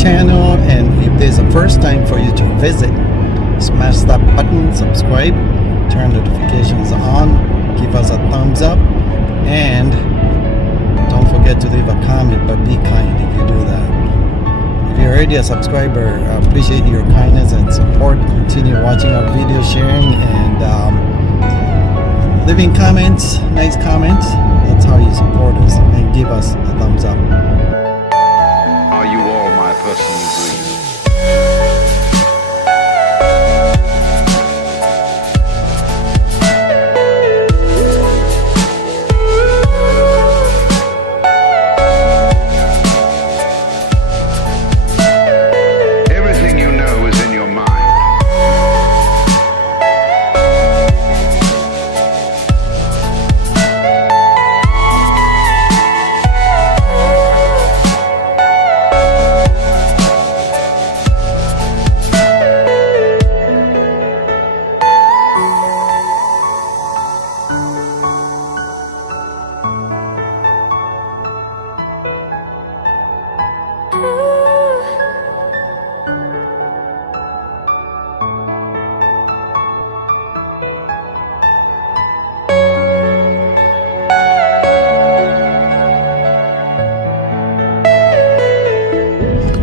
channel, and if there's a first time for you to visit, smash that button, subscribe, turn notifications on, give us a thumbs up, and don't forget to leave a comment, but be kind if you do that. If you're already a subscriber, I appreciate your kindness and support. Continue watching our videos, sharing, and leaving comments, nice comments. That's how you support us, and give us a thumbs up. Are you all my personal dreams? Everything you know is in your mind.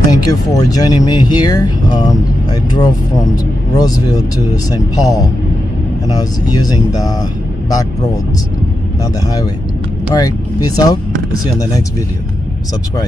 Thank you for joining me here. I drove from Roseville to St. Paul, and I was using the back roads, not the highway. Alright, peace out. We'll see you on the next video. Subscribe.